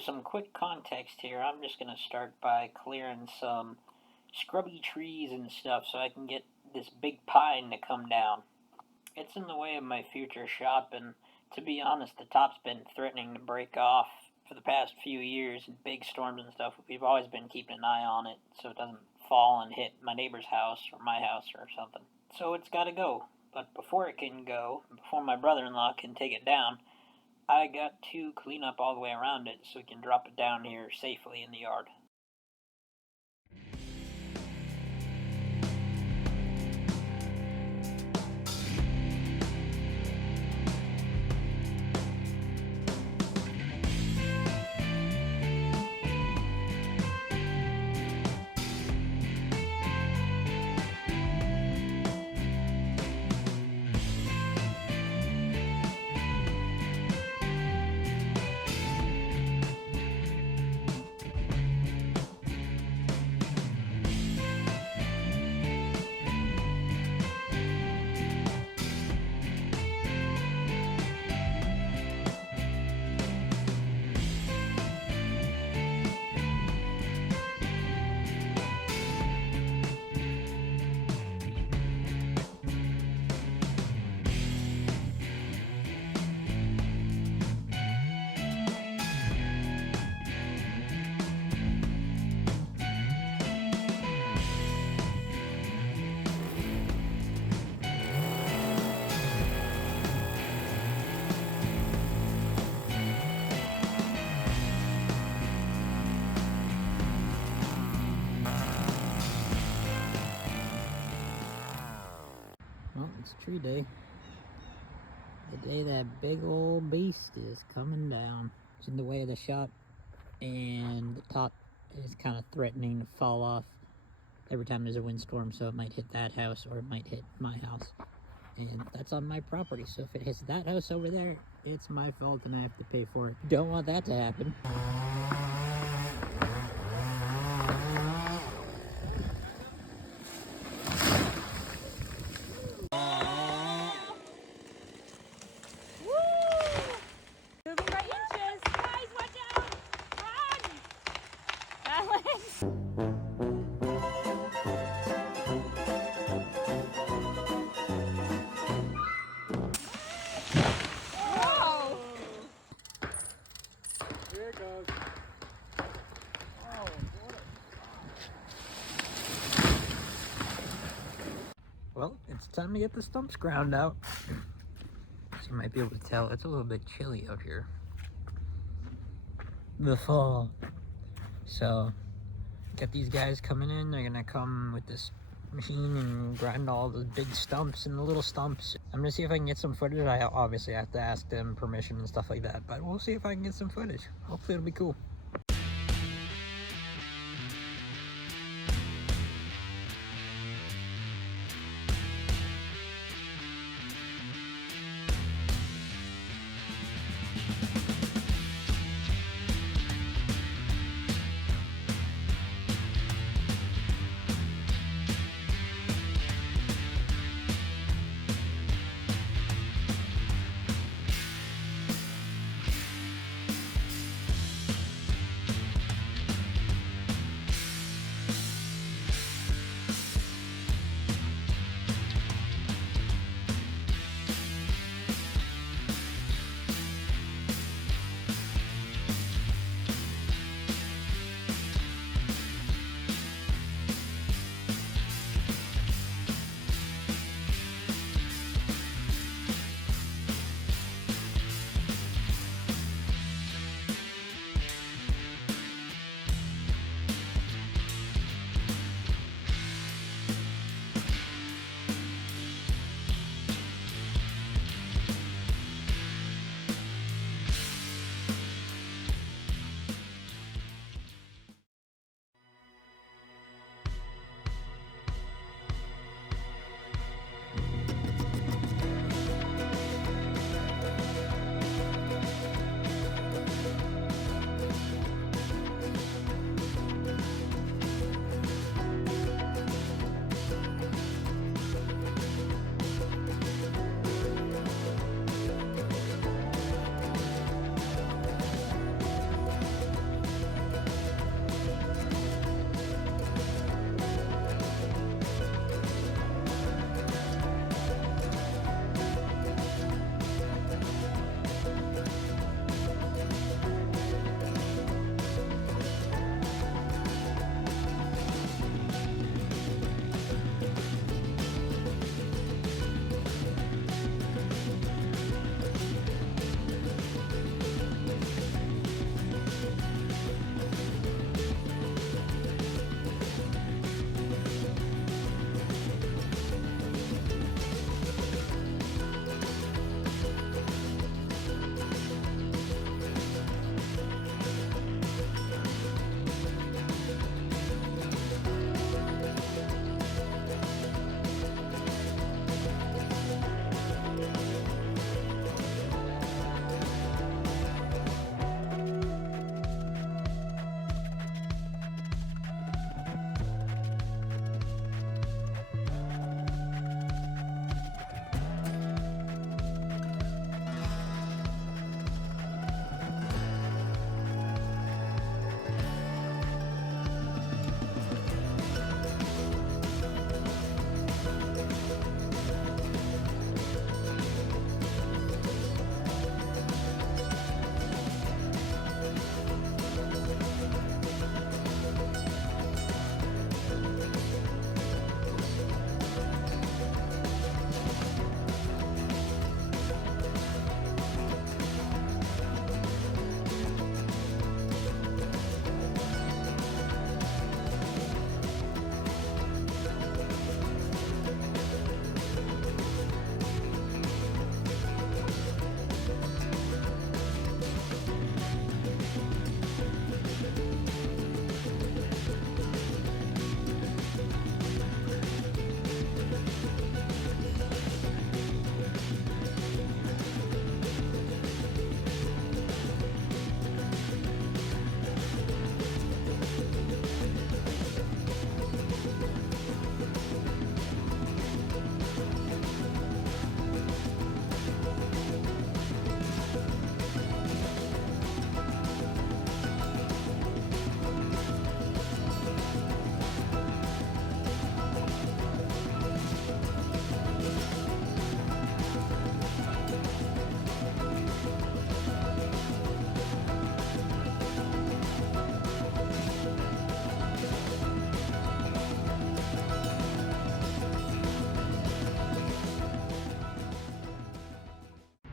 some quick context here. I'm just going to start by clearing some scrubby trees and stuff so I can get this big pine to come down. It's in the way of my future shop, and to be honest, the top's been threatening to break off for the past few years in big storms and stuff. We've always been keeping an eye on it so it doesn't fall and hit my neighbor's house or my house or something. So it's got to go. But before it can go, before my brother-in-law can take it down, I got to clean up all the way around it so we can drop it down here safely in the yard. Well, it's tree day. The day that big old beast is coming down. It's in the way of the shop, and the top is kind of threatening to fall off every time there's a windstorm, so it might hit that house or it might hit my house. And that's on my property, so if it hits that house over there, it's my fault and I have to pay for it. Don't want that to happen. Here it goes. Oh, Well, it's time to get the stumps ground out. As you might be able to tell, it's a little bit chilly out here. The fall. So, got these guys coming in. They're gonna come with this machine and grind all the big stumps and the little stumps. I'm gonna see if I can get some footage. I obviously have to ask them permission and stuff like that, but we'll see if I can get some footage. Hopefully it'll be cool.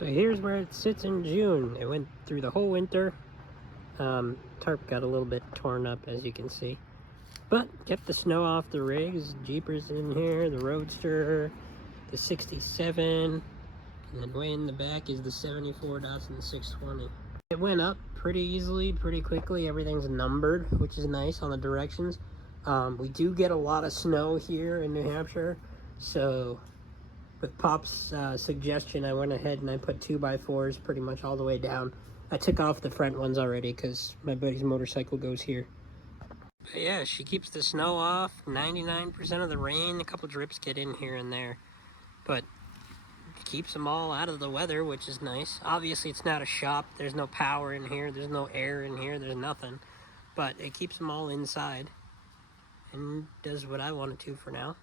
So here's where it sits in June. It went through the whole winter. Tarp got a little bit torn up, as you can see. But kept the snow off the rigs. Jeepers in here, the Roadster, the 67, and then way in the back is the 74 Datsun 620. It went up pretty easily, pretty quickly. Everything's numbered, which is nice on the directions. We do get a lot of snow here in New Hampshire, so with Pop's suggestion, I went ahead and I put 2x4s pretty much all the way down. I took off the front ones already because my buddy's motorcycle goes here. But yeah, she keeps the snow off, 99% of the rain, a couple drips get in here and there, but keeps them all out of the weather, which is nice. Obviously, it's not a shop. There's no power in here. There's no air in here. There's nothing, but it keeps them all inside and does what I want it to for now.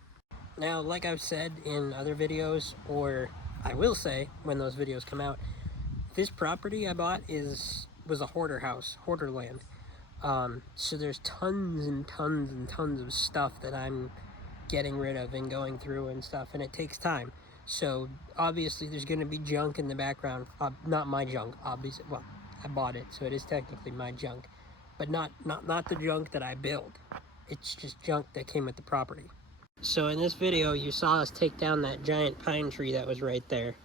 Now, like I've said in other videos, or I will say when those videos come out, this property I bought was a hoarder house, hoarder land. So there's tons and tons and tons of stuff that I'm getting rid of and going through and stuff, and it takes time. So obviously there's going to be junk in the background. Not my junk, obviously. Well, I bought it, so it is technically my junk, but not the junk that I built. It's just junk that came with the property. So in this video, you saw us take down that giant pine tree that was right there,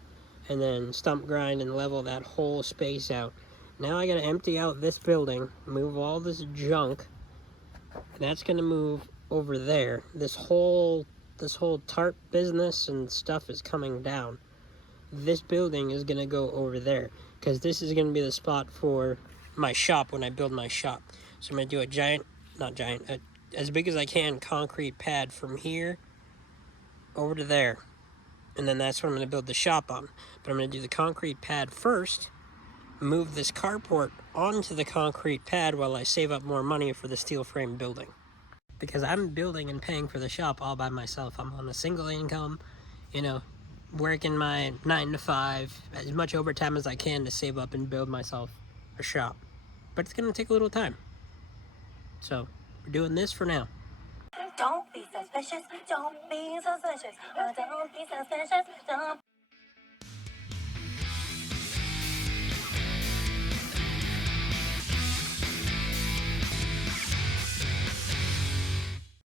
and then stump grind and level that whole space out. Now I gotta empty out this building, move all this junk, and that's gonna move over there. This whole tarp business and stuff is coming down. This building is gonna go over there, because this is gonna be the spot for my shop when I build my shop. So I'm gonna do a as big as I can concrete pad from here over to there, and then that's what I'm going to build the shop on. But I'm going to do the concrete pad first, move this carport onto the concrete pad while I save up more money for the steel frame building, because I'm building and paying for the shop all by myself. I'm on a single income, working my 9 to 5, as much overtime as I can to save up and build myself a shop. But it's going to take a little time, so we're doing this for now. Don't be suspicious, don't be suspicious, don't be suspicious, don't